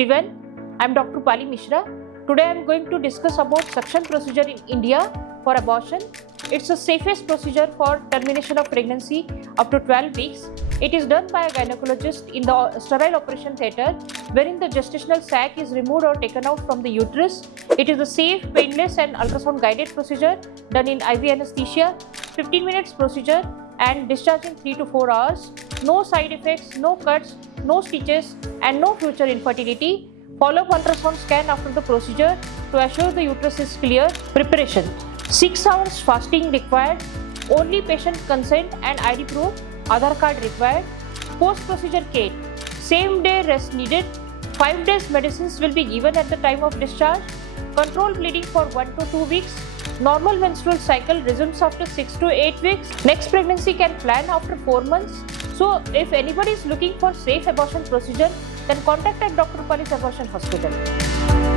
everyone, I am Dr. Rupali Mishra. Today I am going to discuss about suction procedure in India for abortion. It's the safest procedure for termination of pregnancy up to 12 weeks. It is done by a gynecologist in the sterile operation theatre, wherein the gestational sac is removed or taken out from the uterus. It is a safe, painless and ultrasound guided procedure done in IV anesthesia, 15 minutes procedure and discharge in 3 to 4 hours. No side effects, no cuts, no stitches and no future infertility. Follow-up ultrasound scan after the procedure to assure the uterus is clear. Preparation: 6 hours fasting required, only patient consent and ID proof, Aadhaar card required. Post-procedure care: same day rest needed, 5 days medicines will be given at the time of discharge. Control bleeding for 1 to 2 weeks. Normal menstrual cycle resumes after 6 to 8 weeks. Next pregnancy can plan after 4 months. So if anybody is looking for safe abortion procedure, then contact at Dr. Rupali's Abortion Hospital.